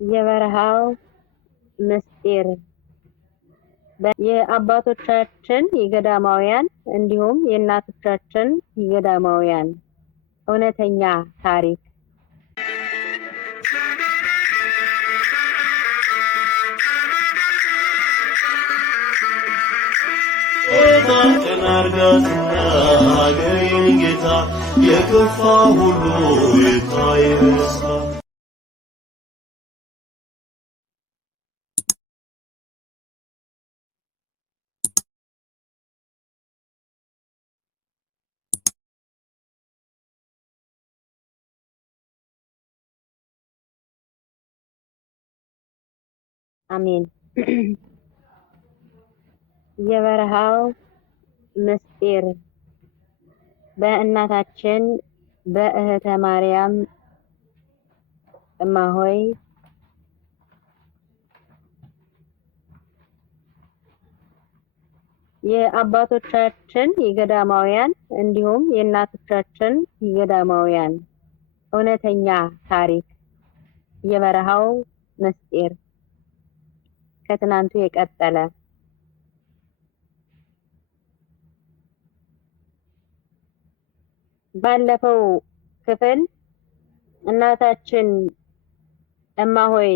የበረሃው ምስጢር የአባቶቻችን የገዳማውያን እንዲሁም የእናቶቻችን የገዳማውያን እውነተኛ ታሪክ ተናርጋትና ሀገሬን ጌታ የከፋ ሁሉ ይታይሳ አሜን። የበረሃው ምስጢር በእናታችን በእህተ ማርያም እማሆይ የአባቶቻችን የገዳማውያን እንዲሁም የእናቶቻችን የገዳማውያን እውነተኛ ታሪክ የበረሃው ምስጢር ከትናንቱ የቀጠለ ባለፈው ክፍል እናታችን እማሆይ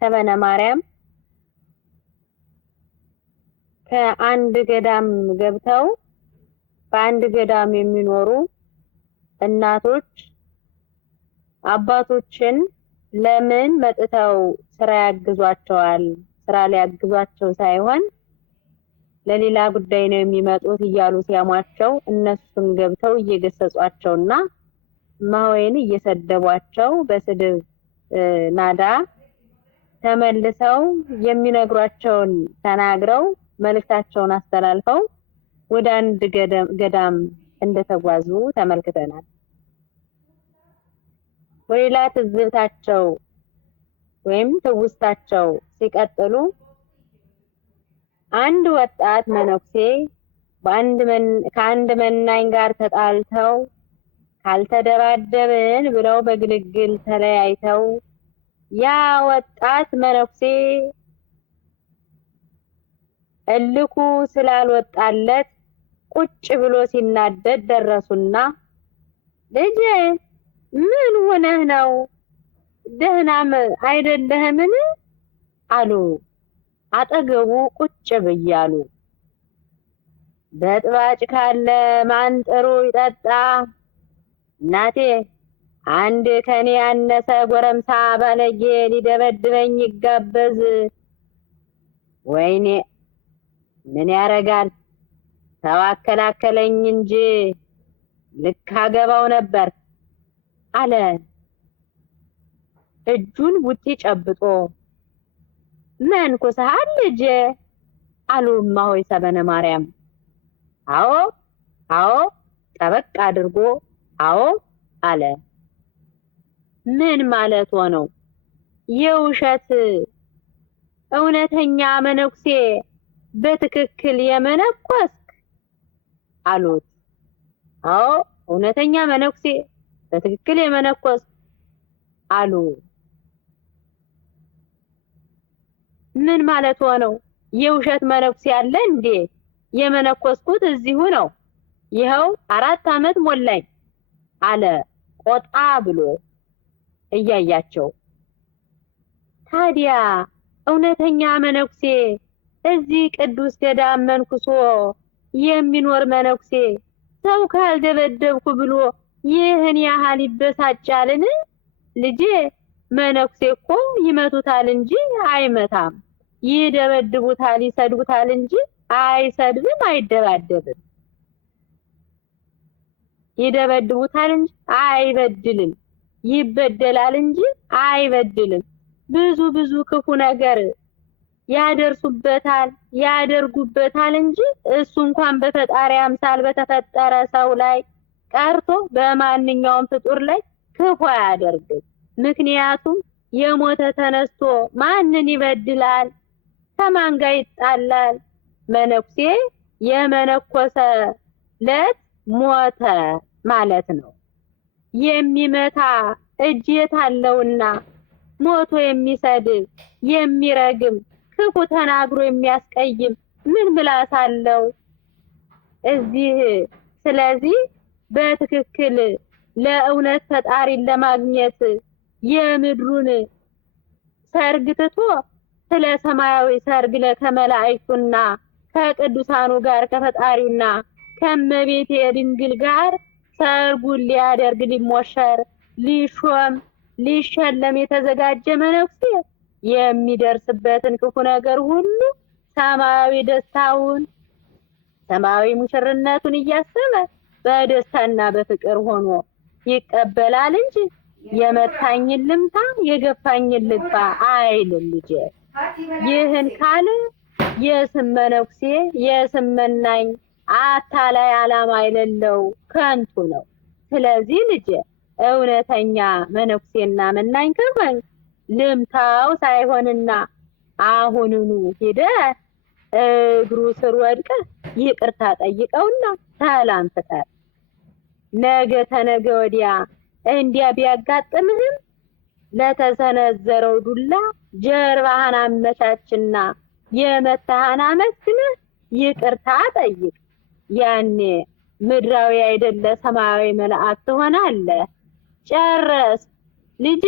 ሰበነ ማርያም ከአንድ ገዳም ገብተው በአንድ ገዳም የሚኖሩ እናቶች አባቶችን ለምን መጥተው ስራ ያግዟቸዋል? ስራ ሊያግዟቸው ሳይሆን ለሌላ ጉዳይ ነው የሚመጡት እያሉ ሲያሟቸው እነሱም ገብተው እየገሰጿቸውና እማሆይን እየሰደቧቸው በስድብ ናዳ ተመልሰው የሚነግሯቸውን ተናግረው መልእክታቸውን አስተላልፈው ወደ አንድ ገዳም እንደተጓዙ ተመልክተናል። ወይላ ትዝብታቸው ወይም ትውስታቸው ሲቀጥሉ አንድ ወጣት መነኩሴ ከአንድ መናኝ ጋር ተጣልተው ካልተደባደብን ብለው በግልግል ተለያይተው ያ ወጣት መነኩሴ እልኩ ስላልወጣለት ቁጭ ብሎ ሲናደድ ደረሱና ልጄ ምን ሆነህ ነው? ደህናም አይደለህምን? አሉ። አጠገቡ ቁጭ ብያሉ። በጥባጭ ካለ ማን ጥሩ ይጠጣ? እናቴ አንድ ከኔ ያነሰ ጎረምሳ ባለጌ ሊደበድበኝ ይጋበዝ። ወይኔ ምን ያረጋል? ተዋከላከለኝ እንጂ ልክ አገባው ነበር አለ። እጁን ቡጢ ጨብጦ መንኩሰሃል ልጄ? አሉ እማሆይ ሰበነ ማርያም። አዎ አዎ ጠበቅ አድርጎ አዎ አለ። ምን ማለት ሆነው? የውሸት እውነተኛ መነኩሴ በትክክል የመነኮስክ? አሉት። አዎ እውነተኛ መነኩሴ በትክክል የመነኮስክ አሉ። ምን ማለት ሆነው? የውሸት መነኩሴ ያለ እንዴ? የመነኮስኩት እዚሁ ነው። ይኸው 4 ዓመት ሞላኝ አለ ቆጣ ብሎ እያያቸው። ታዲያ እውነተኛ መነኩሴ እዚህ ቅዱስ ገዳም መንኩሶ የሚኖር መነኩሴ ሰው ካልደበደብኩ ብሎ ይህን ያህል ይበሳጫልን? ልጄ መነኩሴ እኮ ይመቱታል እንጂ አይመታም፣ ይደበድቡታል ይሰድቡታል እንጂ አይሰድብም አይደባደብም። ይደበድቡታል እንጂ አይበድልም፣ ይበደላል እንጂ አይበድልም። ብዙ ክፉ ነገር ያደርሱበታል ያደርጉበታል እንጂ እሱ እንኳን በፈጣሪ አምሳል በተፈጠረ ሰው ላይ ቀርቶ በማንኛውም ፍጡር ላይ ክፉ አያደርግም። ምክንያቱም የሞተ ተነስቶ ማንን ይበድላል? ከማን ጋር ይጣላል? መነኩሴ የመነኮሰ ለት ሞተ ማለት ነው። የሚመታ እጅ የታለውና ሞቶ የሚሰድብ የሚረግም ክፉ ተናግሮ የሚያስቀይም ምን ምላስ አለው? ስለዚህ በትክክል ለእውነት ፈጣሪን ለማግኘት የምድሩን ሰርግ ትቶ ስለ ሰማያዊ ሰርግ ከመላእክቱና ከቅዱሳኑ ጋር ከፈጣሪውና ከእመቤቴ ድንግል ጋር ሰርጉን ሊያደርግ ሊሞሸር ሊሾም ሊሸለም የተዘጋጀ መነኩሴ የሚደርስበትን ክፉ ነገር ሁሉ ሰማያዊ ደስታውን ሰማያዊ ሙሽርነቱን እያሰበ በደስታና በፍቅር ሆኖ ይቀበላል እንጂ የመታኝን ልምታ የገፋኝን ልግፋ አይልም ልጄ። ይህን ካለ የስም መነኩሴ የስም መናኝ አታላይ ዓላማ የሌለው ከንቱ ነው። ስለዚህ ልጄ እውነተኛ መነኩሴና መናኝ ከሆንክ ልምታው ሳይሆንና አሁኑኑ ሄደህ እግሩ ስር ወድቀህ ይቅርታ ጠይቀውና ሰላም ፍጠር። ነገ ተነገ ወዲያ እንዲያ ቢያጋጥምህም ለተሰነዘረው ዱላ ጀርባህን አመቻችና የመታህን አመስግነህ ይቅርታ ጠይቅ። ያኔ ምድራዊ አይደለ ሰማያዊ መልአክ ትሆናለህ። ጨረስ ልጄ።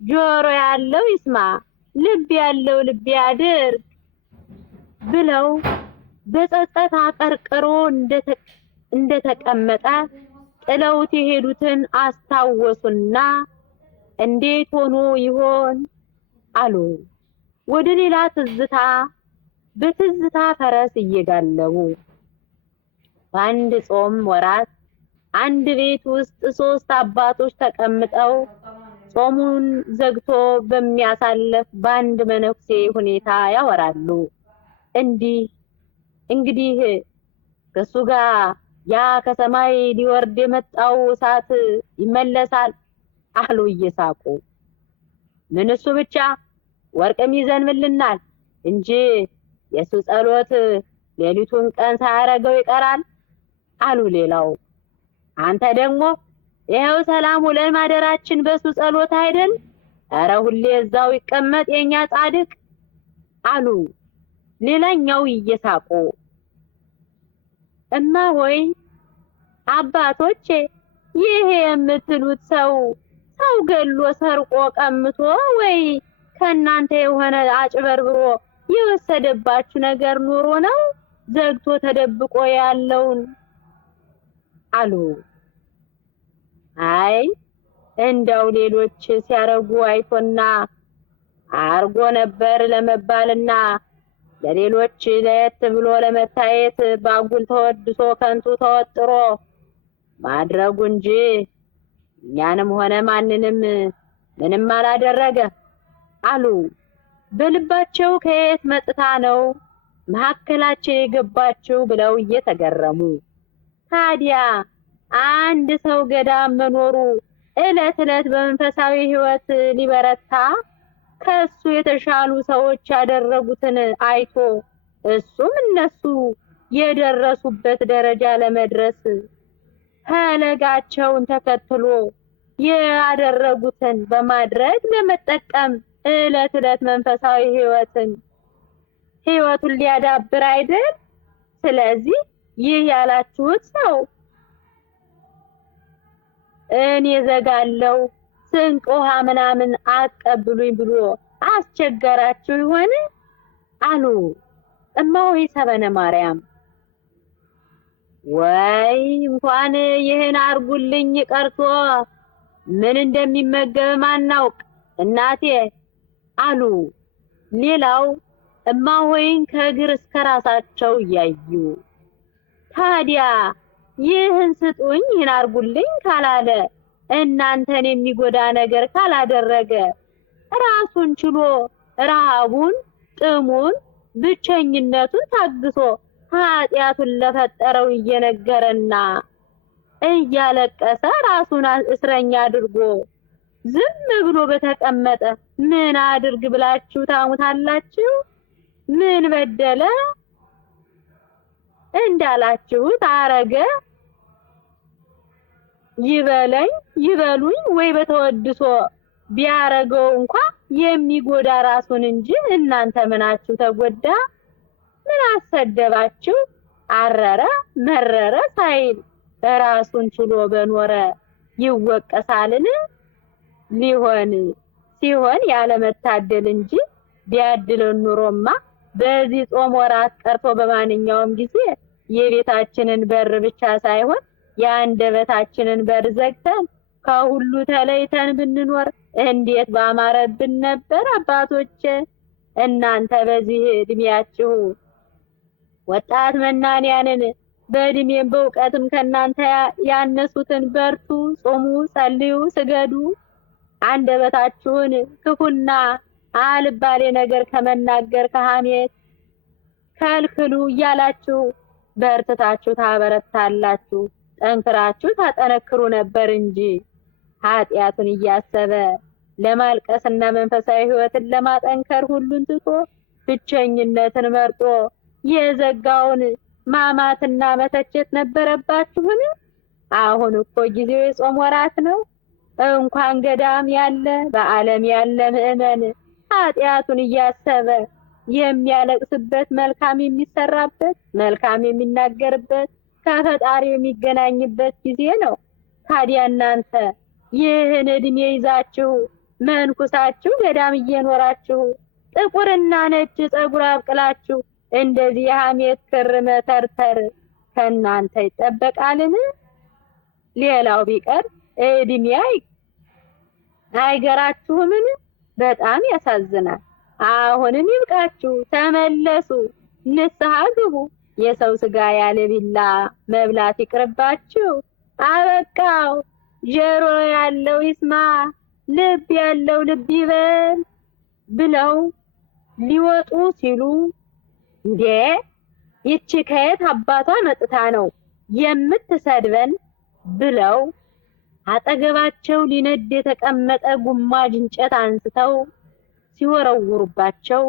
ጆሮ ያለው ይስማ፣ ልብ ያለው ልብ ያድርግ ብለው በጸጸት አቀርቅሮ እንደተቀመጠ ጥለውት የሄዱትን አስታወሱና እንዴት ሆኖ ይሆን አሉ። ወደ ሌላ ትዝታ በትዝታ ፈረስ እየጋለቡ በአንድ ጾም ወራት አንድ ቤት ውስጥ 3 አባቶች ተቀምጠው ጾሙን ዘግቶ በሚያሳልፍ በአንድ መነኩሴ ሁኔታ ያወራሉ። እንግዲህ ከሱ ጋር ያ ከሰማይ ሊወርድ የመጣው እሳት ይመለሳል አሉ እየሳቁ። ምን እሱ ብቻ ወርቅም ይዘንብልናል እንጂ የሱ ጸሎት ሌሊቱን ቀን ሳያረገው ይቀራል አሉ ሌላው። አንተ ደግሞ ይኸው ሰላም ውለን ማደራችን በሱ ጸሎት አይደል? ኧረ ሁሌ እዛው ይቀመጥ የኛ ጻድቅ አሉ ሌላኛው እየሳቁ። እማ ሆይ አባቶቼ፣ ይሄ የምትሉት ሰው ገሎ ሰርቆ ቀምቶ ወይ ከናንተ የሆነ አጭበርብሮ የወሰደባችሁ ነገር ኑሮ ነው ዘግቶ ተደብቆ ያለውን አሉ። አይ እንደው ሌሎች ሲያረጉ አይቶና አርጎ ነበር ለመባልና ለሌሎች ለየት ብሎ ለመታየት ባጉል ተወድሶ ከንቱ ተወጥሮ ማድረጉ እንጂ እኛንም ሆነ ማንንም ምንም አላደረገ አሉ። በልባቸው ከየት መጥታ ነው መሐከላችን የገባችው ብለው እየተገረሙ። ታዲያ አንድ ሰው ገዳም መኖሩ ዕለት ዕለት በመንፈሳዊ ሕይወት ሊበረታ ከሱ የተሻሉ ሰዎች ያደረጉትን አይቶ እሱም እነሱ የደረሱበት ደረጃ ለመድረስ ፈለጋቸውን ተከትሎ ያደረጉትን በማድረግ ለመጠቀም ዕለት ዕለት መንፈሳዊ ሕይወቱን ሊያዳብር አይደል? ስለዚህ ይህ ያላችሁት ሰው እኔ ዘጋለው ስንቅ ውሃ ምናምን አቀብሉኝ ብሎ አስቸገራችሁ ይሆን አሉ እማሆይ ሰበነ ማርያም። ወይ እንኳን ይህን አርጉልኝ ቀርቶ ምን እንደሚመገብ ማናውቅ እናቴ አሉ ሌላው እማሆይን ከእግር እስከ ራሳቸው እያዩ። ታዲያ ይህን ስጡኝ ይህን አርጉልኝ ካላለ እናንተን የሚጎዳ ነገር ካላደረገ ራሱን ችሎ ረሃቡን፣ ጥሙን፣ ብቸኝነቱን ታግሶ ኃጢአቱን ለፈጠረው እየነገረና እያለቀሰ ራሱን እስረኛ አድርጎ ዝም ብሎ በተቀመጠ ምን አድርግ ብላችሁ ታሙታላችሁ? ምን በደለ እንዳላችሁት አረገ? ይበሉኝ ወይ በተወድሶ ቢያረገው እንኳን የሚጎዳ ራሱን እንጂ እናንተ ምናችሁ ተጎዳ? ምን አሰደባችሁ? አረረ መረረ ሳይል ራሱን ችሎ በኖረ ይወቀሳልን? ሲሆን ያለመታደል እንጂ ቢያድለን ኑሮማ በዚህ ጾም ወራት ቀርቶ በማንኛውም ጊዜ የቤታችንን በር ብቻ ሳይሆን የአንደበታችንን በር ዘግተን ከሁሉ ተለይተን ብንኖር እንዴት ባማረብን ነበር አባቶቼ። እናንተ በዚህ እድሜያችሁ ወጣት መናንያንን በእድሜም በእውቀትም ከናንተ ያነሱትን በርቱ፣ ጾሙ፣ ጸልዩ፣ ስገዱ፣ አንደበታችሁን ክፉና አልባሌ ነገር ከመናገር ከሐሜት ከልክሉ እያላችሁ በርትታችሁ ታበረታላችሁ፣ ጠንክራችሁ ታጠነክሩ ነበር እንጂ ኃጢአቱን እያሰበ ለማልቀስና መንፈሳዊ ሕይወትን ለማጠንከር ሁሉን ትቶ ብቸኝነትን መርጦ የዘጋውን ማማትና መተቸት ነበረባችሁን? አሁን እኮ ጊዜው የጾም ወራት ነው። እንኳን ገዳም ያለ በዓለም ያለ ምእመን ኃጢአቱን እያሰበ የሚያለቅስበት፣ መልካም የሚሰራበት፣ መልካም የሚናገርበት፣ ከፈጣሪው የሚገናኝበት ጊዜ ነው። ታዲያ እናንተ ይህን እድሜ ይዛችሁ መንኩሳችሁ ገዳም እየኖራችሁ ጥቁርና ነጭ ጸጉር አብቅላችሁ እንደዚህ የሐሜት ክር መተርተር ከእናንተ ይጠበቃልን? ሌላው ቢቀር እድሜ አይገራችሁምን? በጣም ያሳዝናል። አሁንም ይብቃችሁ፣ ተመለሱ፣ ንስሐ ግቡ። የሰው ስጋ ያለ ቢላ መብላት ይቅርባችሁ። አበቃው። ጆሮ ያለው ይስማ፣ ልብ ያለው ልብ ይበል ብለው ሊወጡ ሲሉ እንዴ ይቺ ከየት አባቷ መጥታ ነው የምትሰድበን ብለው አጠገባቸው ሊነድ የተቀመጠ ጉማጅ እንጨት አንስተው ሲወረውሩባቸው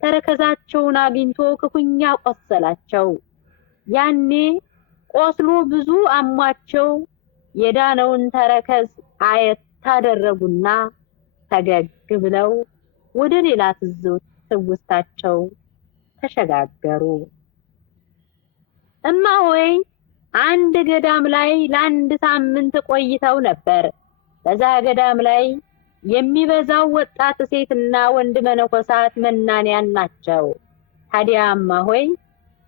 ተረከዛቸውን አግኝቶ ክፉኛ ቆሰላቸው። ያኔ ቆስሎ ብዙ አሟቸው የዳነውን ተረከዝ አየት ታደረጉና ፈገግ ብለው ወደ ሌላ ትውስታቸው ተሸጋገሩ። እማሆይ አንድ ገዳም ላይ ለአንድ ሳምንት ቆይተው ነበር። በዛ ገዳም ላይ የሚበዛው ወጣት ሴትና ወንድ መነኮሳት መናንያን ናቸው። ታዲያ እማሆይ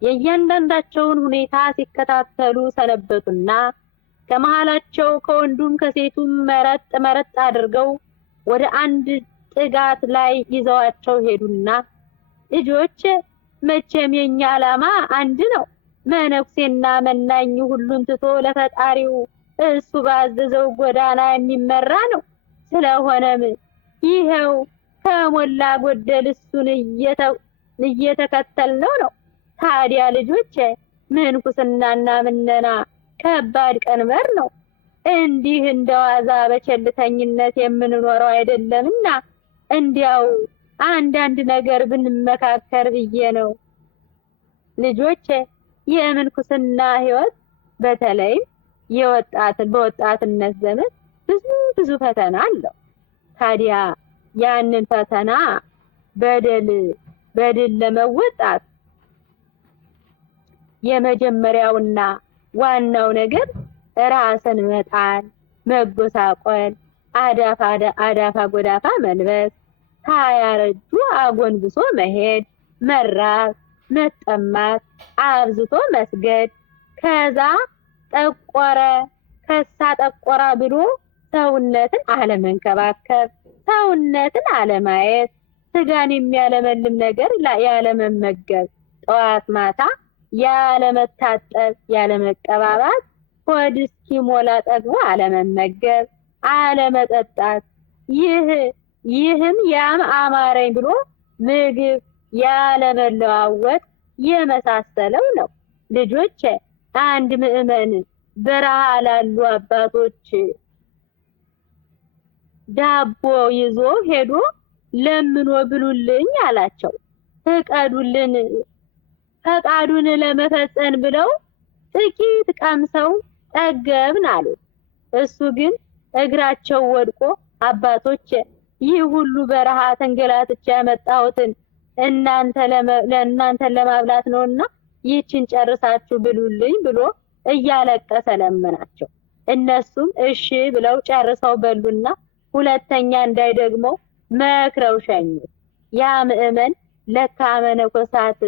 የእያንዳንዳቸውን ሁኔታ ሲከታተሉ ሰነበቱና ከመሃላቸው ከወንዱም ከሴቱም መረጥ አድርገው ወደ አንድ ጥጋት ላይ ይዘዋቸው ሄዱና ልጆች መቼም የኛ ዓላማ አንድ ነው። መነኩሴና መናኝ ሁሉን ትቶ ለፈጣሪው እሱ ባዘዘው ጎዳና የሚመራ ነው። ስለሆነም ይሄው ከሞላ ጎደል እሱን እየተከተልነው ነው። ታዲያ ልጆች ምንኩስናና ምነና ከባድ ቀንበር ነው። እንዲህ እንደዋዛ በቸልተኝነት የምንኖረው አይደለምና እንዲያው አንዳንድ ነገር ብንመካከር ብዬ ነው። ልጆች የምንኩስና ሕይወት በተለይ በወጣትነት ዘመን ብዙ ፈተና አለው። ታዲያ ያንን ፈተና በድል ለመወጣት የመጀመሪያውና ዋናው ነገር ራስን መጣል፣ መጎሳቆል፣ አዳፋ ጎዳፋ መልበስ፣ ሳያረጁ አጎንብሶ መሄድ፣ መራብ፣ መጠማት፣ አብዝቶ መስገድ፣ ከዛ ጠቆራ ብሎ ሰውነትን አለመንከባከብ፣ ሰውነትን አለማየት፣ ስጋን የሚያለመልም ነገር ያለመመገብ፣ ጠዋት ማታ ያለመታጠብ፣ ያለመቀባባት፣ ሆድ እስኪሞላ ጠግቦ አለመመገብ፣ አለመጠጣት፣ ይህም ያም አማረኝ ብሎ ምግብ ያለመለዋወጥ የመሳሰለው ነው። ልጆች አንድ ምዕመን በረሃ ላሉ አባቶች ዳቦ ይዞ ሄዶ ለምኖ ብሉልኝ አላቸው። ፈቃዱን ለመፈጸም ብለው ጥቂት ቀምሰው ጠገብን አሉ። እሱ ግን እግራቸው ወድቆ አባቶቼ ይህ ሁሉ በረሃ ተንገላትቼ ያመጣሁትን ለእናንተ ለማብላት ነውና ይህችን ጨርሳችሁ ብሉልኝ ብሎ እያለቀሰ ለመናቸው። እነሱም እሺ ብለው ጨርሰው በሉና ሁለተኛ እንዳይደግመው መክረው ሸኙት። ያ ምእመን ለካ መነኮሳት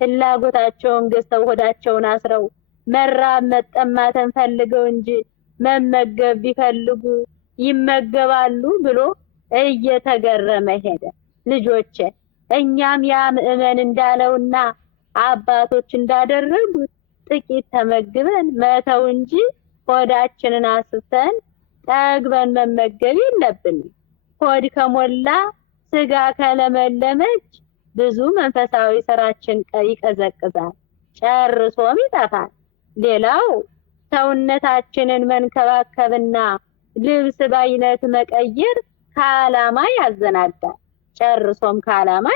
ፍላጎታቸውን ገዝተው ሆዳቸውን አስረው መራብ መጠማትን ፈልገው እንጂ መመገብ ቢፈልጉ ይመገባሉ ብሎ እየተገረመ ሄደ። ልጆቼ እኛም ያ ምእመን እንዳለውና አባቶች እንዳደረጉት ጥቂት ተመግበን መተው እንጂ ሆዳችንን አስፍተን ጠግበን መመገብ የለብንም። ሆድ ከሞላ ስጋ ከለመለመች ብዙ መንፈሳዊ ስራችን ይቀዘቅዛል፣ ጨርሶም ይጠፋል። ሌላው ሰውነታችንን መንከባከብና ልብስ በአይነት መቀየር ከዓላማ ያዘናጋል፣ ጨርሶም ከዓላማ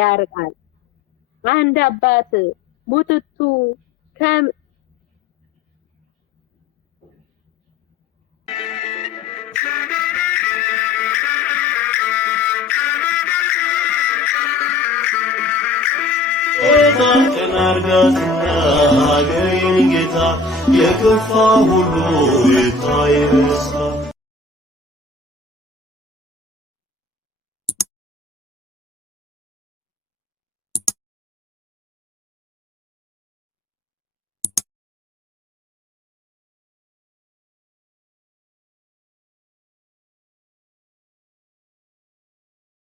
ያርቃል። አንድ አባት ቡትቱ ተናርጋትና ሀገሬን ጌታ የከፋ ሁሉ ይታይ በሳ